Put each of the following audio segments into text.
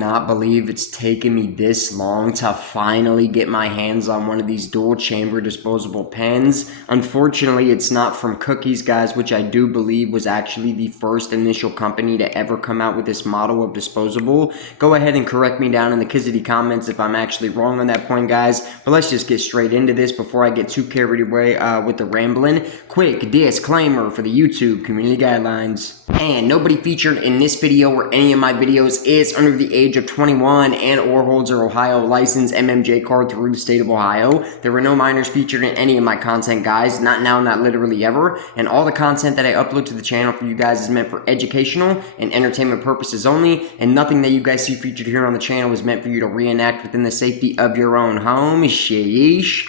cannot believe it's taken me this long to finally get my hands on one of these dual chamber disposable pens. Unfortunately, it's not from Cookies, guys, which I do believe was actually the first initial company to ever come out with this model of disposable. Go ahead and correct me down in the Kizzity comments if I'm actually wrong on that point, guys. But let's just get straight into this before I get too carried away with the rambling. Quick disclaimer for the YouTube community guidelines. And nobody featured in this video or any of my videos is under the age of 21 and or holds their Ohio license MMJ card through the state of Ohio. There were no minors featured in any of my content, guys. Not now, not literally ever. And all the content that I upload to the channel for you guys is meant for educational and entertainment purposes only. And nothing that you guys see featured here on the channel is meant for you to reenact within the safety of your own home. Sheesh.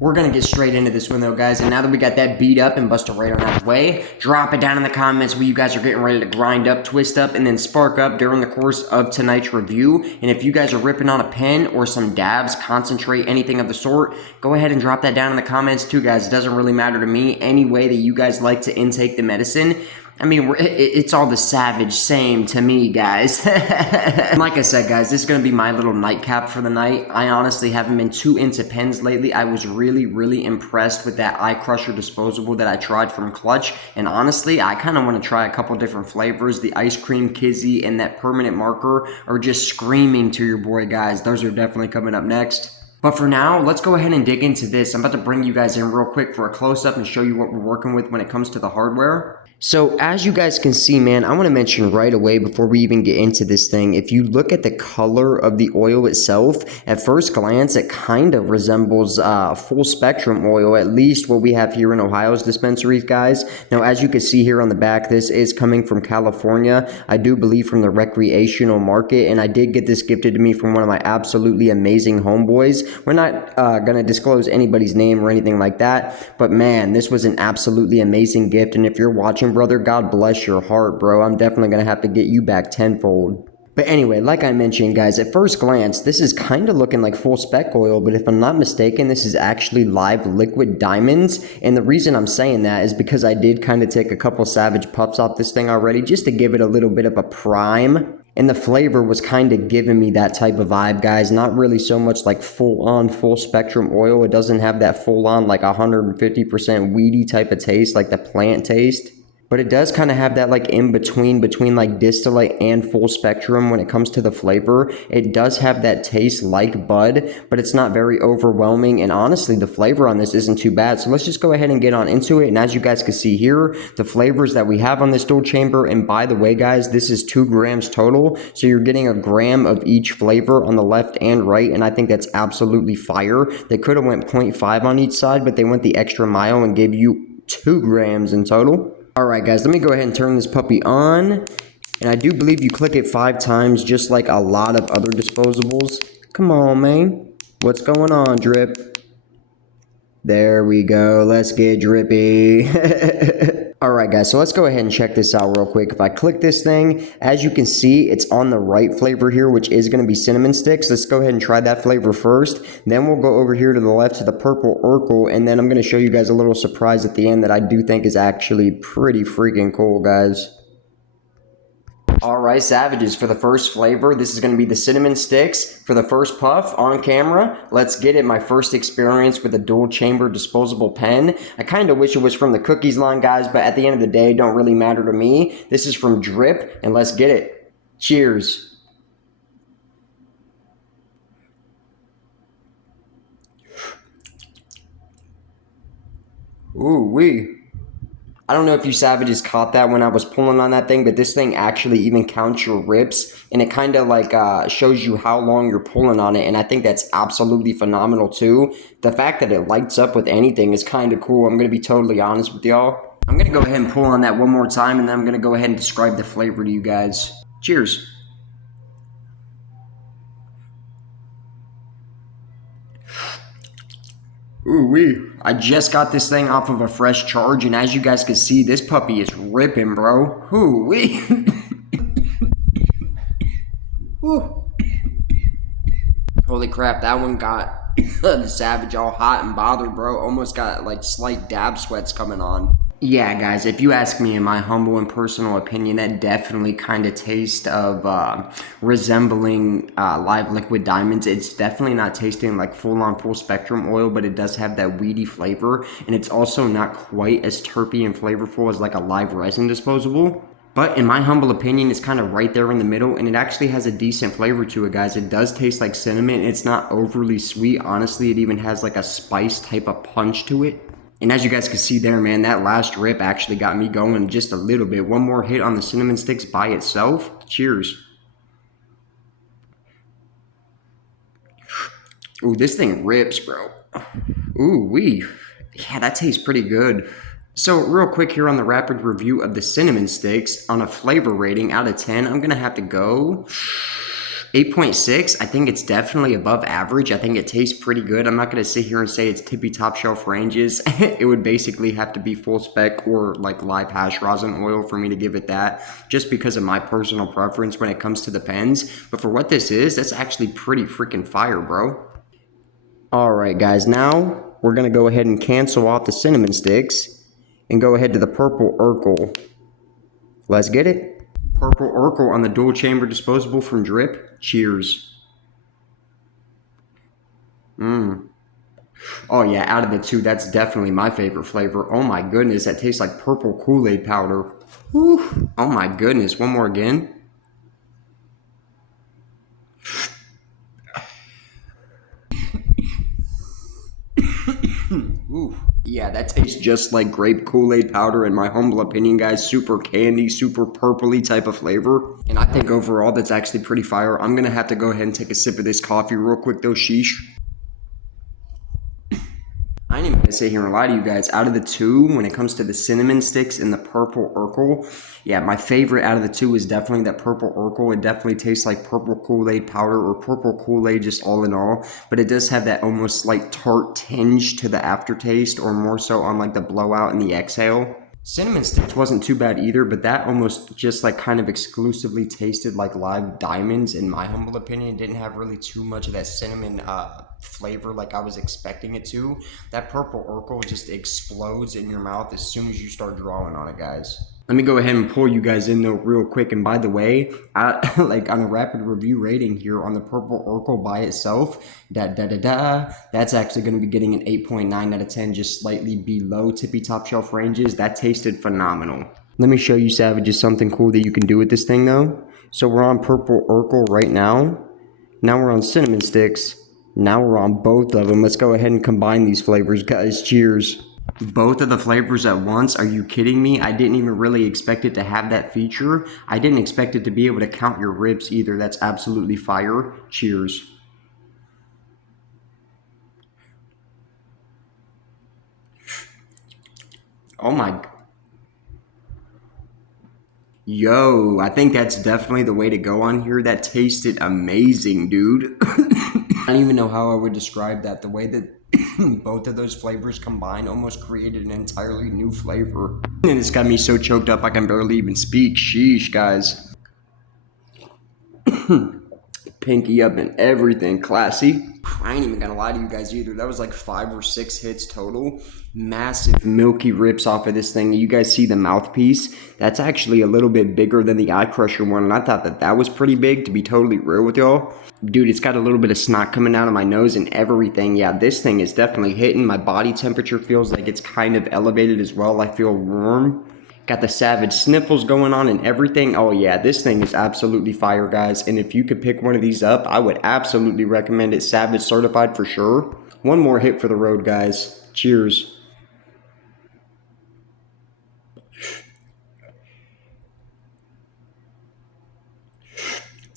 We're going to get straight into this one though, guys, and now that we got that beat up and busted right on out of the way, drop it down in the comments where you guys are getting ready to grind up, twist up, and then spark up during the course of tonight's review. And if you guys are ripping on a pen or some dabs, concentrate, anything of the sort, go ahead and drop that down in the comments too, guys. It doesn't really matter to me. Any way that you guys like to intake the medicine, I mean, it's all the savage same to me, guys. Like I said, guys, this is going to be my little nightcap for the night. I honestly haven't been too into pens lately. I was really impressed with that Eye Crusher disposable that I tried from Clutch. And honestly, I kind of want to try a couple different flavors. The Ice Cream Kizzy and that Permanent Marker are just screaming to your boy, guys. Those are definitely coming up next. But for now, let's go ahead and dig into this. I'm about to bring you guys in real quick for a close-up and show you what we're working with when it comes to the hardware. So as you guys can see, man, I want to mention right away before we even get into this thing, if you look at the color of the oil itself, at first glance, it kind of resembles full spectrum oil, at least what we have here in Ohio's dispensaries, guys. Now, as you can see here on the back, this is coming from California. I do believe from the recreational market, and I did get this gifted to me from one of my absolutely amazing homeboys. We're not going to disclose anybody's name or anything like that, but man, this was an absolutely amazing gift, and if you're watching, brother, God bless your heart, bro. I'm definitely going to have to get you back tenfold. But anyway, like I mentioned, guys, at first glance, this is kind of looking like full spec oil, but if I'm not mistaken, this is actually live liquid diamonds. And the reason I'm saying that is because I did kind of take a couple savage puffs off this thing already just to give it a little bit of a prime. And the flavor was kind of giving me that type of vibe, guys. Not really so much like full-on, full-spectrum oil. It doesn't have that full-on, like 150% weedy type of taste, like the plant taste. But it does kind of have that like in between like distillate and full spectrum when it comes to the flavor. It does have that taste like bud, but it's not very overwhelming. And honestly, the flavor on this isn't too bad. So let's just go ahead and get on into it. And as you guys can see here, the flavors that we have on this dual chamber. And by the way, guys, this is 2 grams total. So you're getting a gram of each flavor on the left and right. And I think that's absolutely fire. They could have went 0.5 on each side, but they went the extra mile and gave you 2 grams in total. Alright guys, let me go ahead and turn this puppy on, and I do believe you click it 5 times just like a lot of other disposables. Come on, man. What's going on, Drip? There we go, let's get drippy. Alright guys, so let's go ahead and check this out real quick. If I click this thing, as you can see, it's on the right flavor here, which is going to be cinnamon sticks. Let's go ahead and try that flavor first. Then we'll go over here to the left to the purple Urkel, and then I'm going to show you guys a little surprise at the end that I do think is actually pretty freaking cool, guys. Alright, savages, for the first flavor, this is going to be the cinnamon sticks. For the first puff on camera, let's get it. My first experience with a dual chamber disposable pen. I kind of wish it was from the Cookies line, guys, but at the end of the day, it don't really matter to me. This is from Drip, and let's get it. Cheers. Ooh-wee. I don't know if you savages caught that when I was pulling on that thing, but this thing actually even counts your rips, and it kind of like shows you how long you're pulling on it, and I think that's absolutely phenomenal too. The fact that it lights up with anything is kind of cool. I'm going to be totally honest with y'all. I'm going to go ahead and pull on that one more time, and then I'm going to go ahead and describe the flavor to you guys. Cheers. Ooh-wee. I just got this thing off of a fresh charge, and as you guys can see, this puppy is ripping, bro. Ooh-wee. Ooh. Holy crap, that one got the savage all hot and bothered, bro. Almost got like slight dab sweats coming on. Yeah, guys, if you ask me, in my humble and personal opinion, that definitely kind of tastes of resembling live liquid diamonds. It's definitely not tasting like full spectrum oil, but it does have that weedy flavor, and it's also not quite as terpy and flavorful as like a live resin disposable. But in my humble opinion, it's kind of right there in the middle, and it actually has a decent flavor to it, guys. It does taste like cinnamon. It's not overly sweet. Honestly, it even has like a spice type of punch to it. And as you guys can see there, man, that last rip actually got me going just a little bit. One more hit on the cinnamon sticks by itself. Cheers. Ooh, this thing rips, bro. Ooh, wee. Yeah, that tastes pretty good. So real quick here on the rapid review of the cinnamon sticks, on a flavor rating out of 10, I'm going to have to go 8.6. I think it's definitely above average. I think it tastes pretty good. I'm not going to sit here and say it's tippy top shelf ranges. It would basically have to be full spec or like live hash rosin oil for me to give it that, just because of my personal preference when it comes to the pens. But for what this is, that's actually pretty freaking fire, bro. Alright guys, now we're going to go ahead and cancel out the cinnamon sticks and go ahead to the purple Urkel. Let's get it. Purple Urkel on the dual chamber disposable from Drip. Cheers. Oh yeah, out of the two, that's definitely my favorite flavor. Oh my goodness, that tastes like purple Kool-Aid powder. Whew. Oh my goodness, one more again. Ooh. Yeah, that tastes just like grape Kool-Aid powder in my humble opinion, guys. Super candy, super purpley type of flavor. And I think overall that's actually pretty fire. I'm going to have to go ahead and take a sip of this coffee real quick though, sheesh. I ain't even gonna sit here and lie to you guys. Out of the two, when it comes to the cinnamon sticks and the purple Urkel, yeah, my favorite out of the two is definitely that purple Urkel. It definitely tastes like purple Kool-Aid powder or purple Kool-Aid just all in all. But it does have that almost slight tart tinge to the aftertaste, or more so on like the blowout and the exhale. Cinnamon sticks wasn't too bad either, but that almost just like kind of exclusively tasted like live diamonds in my humble opinion. It didn't have really too much of that cinnamon flavor like I was expecting it to. That purple Urkel just explodes in your mouth as soon as you start drawing on it, guys. Let me go ahead and pull you guys in though real quick. And by the way, like on a rapid review rating here on the purple Urkel by itself, that's actually going to be getting an 8.9 out of 10, just slightly below tippy top shelf ranges. That tasted phenomenal. Let me show you savages something cool that you can do with this thing though. So we're on purple Urkel right now. Now we're on cinnamon sticks. Now we're on both of them. Let's go ahead and combine these flavors, guys. Cheers. Both of the flavors at once? Are you kidding me? I didn't even really expect it to have that feature. I didn't expect it to be able to count your ribs either. That's absolutely fire. Cheers. Oh my. Yo, I think that's definitely the way to go on here. That tasted amazing, dude. I don't even know how I would describe that. The way that both of those flavors combined almost created an entirely new flavor. And it's got me so choked up I can barely even speak. Sheesh, guys. Pinky up and everything. Classy. I ain't even gonna lie to you guys either. That was like 5 or 6 hits total. Massive milky rips off of this thing. You guys see the mouthpiece? That's actually a little bit bigger than the eye crusher one, and I thought that that was pretty big, to be totally real with y'all. Dude, it's got a little bit of snot coming out of my nose and everything. Yeah, this thing is definitely hitting. My body temperature feels like it's kind of elevated as well. I feel warm. Got the savage sniffles going on and everything. Oh yeah, this thing is absolutely fire, guys. And if you could pick one of these up, I would absolutely recommend it. Savage certified for sure. One more hit for the road, guys. Cheers.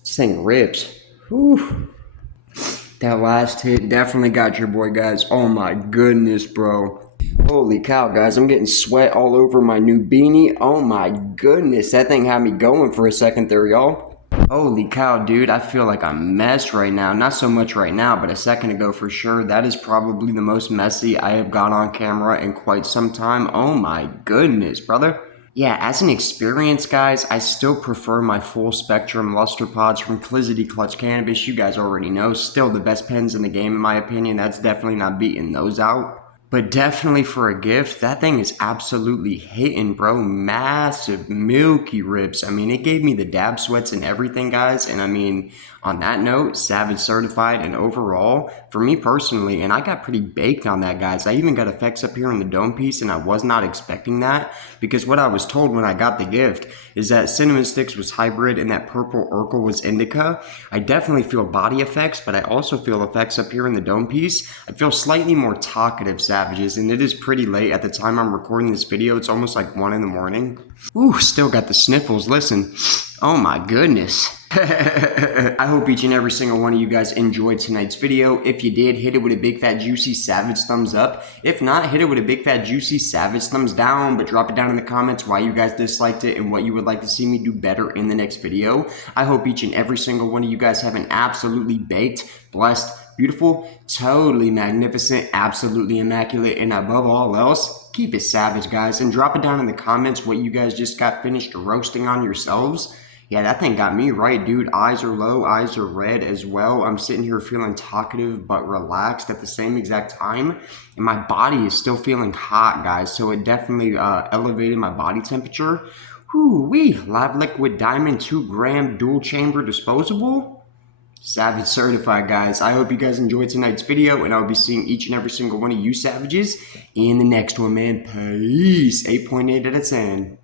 This thing rips. Whew. That last hit definitely got your boy, guys. Oh my goodness, bro. Holy cow, guys, I'm getting sweat all over my new beanie. Oh my goodness, that thing had me going for a second there, y'all. Holy cow, dude, I feel like I'm messed right now. Not so much right now, but a second ago for sure. That is probably the most messy I have got on camera in quite some time. Oh my goodness, brother. Yeah, as an experience, guys, I still prefer my full spectrum luster pods from Clizity Clutch Cannabis. You guys already know, still the best pens in the game in my opinion. That's definitely not beating those out. But definitely for a gift, that thing is absolutely hitting, bro. Massive, milky rips. I mean, it gave me the dab sweats and everything, guys. And I mean, on that note, Savage certified and overall, for me personally, and I got pretty baked on that, guys. I even got effects up here in the dome piece, and I was not expecting that because what I was told when I got the gift is that Cinnamon Sticks was hybrid and that Purple Urkel was indica. I definitely feel body effects, but I also feel effects up here in the dome piece. I feel slightly more talkative Savages, and it is pretty late at the time I'm recording this video. It's almost like 1 in the morning. Ooh, still got the sniffles. Listen. Oh my goodness. I hope each and every single one of you guys enjoyed tonight's video. If you did, hit it with a big fat juicy Savage thumbs up. If not, hit it with a big fat juicy Savage thumbs down, but drop it down in the comments why you guys disliked it and what you would like to see me do better in the next video. I hope each and every single one of you guys have an absolutely baked, blessed, beautiful, totally magnificent, absolutely immaculate, and above all else, keep it savage, guys, and drop it down in the comments what you guys just got finished roasting on yourselves. Yeah, that thing got me right, dude. Eyes are low, eyes are red as well. I'm sitting here feeling talkative but relaxed at the same exact time. And my body is still feeling hot, guys. So it definitely elevated my body temperature. Whoo-wee. Live Liquid Diamond 2-gram dual chamber disposable. Savage certified, guys. I hope you guys enjoyed tonight's video, and I'll be seeing each and every single one of you Savages in the next one, man. Peace. 8.8 out of 10.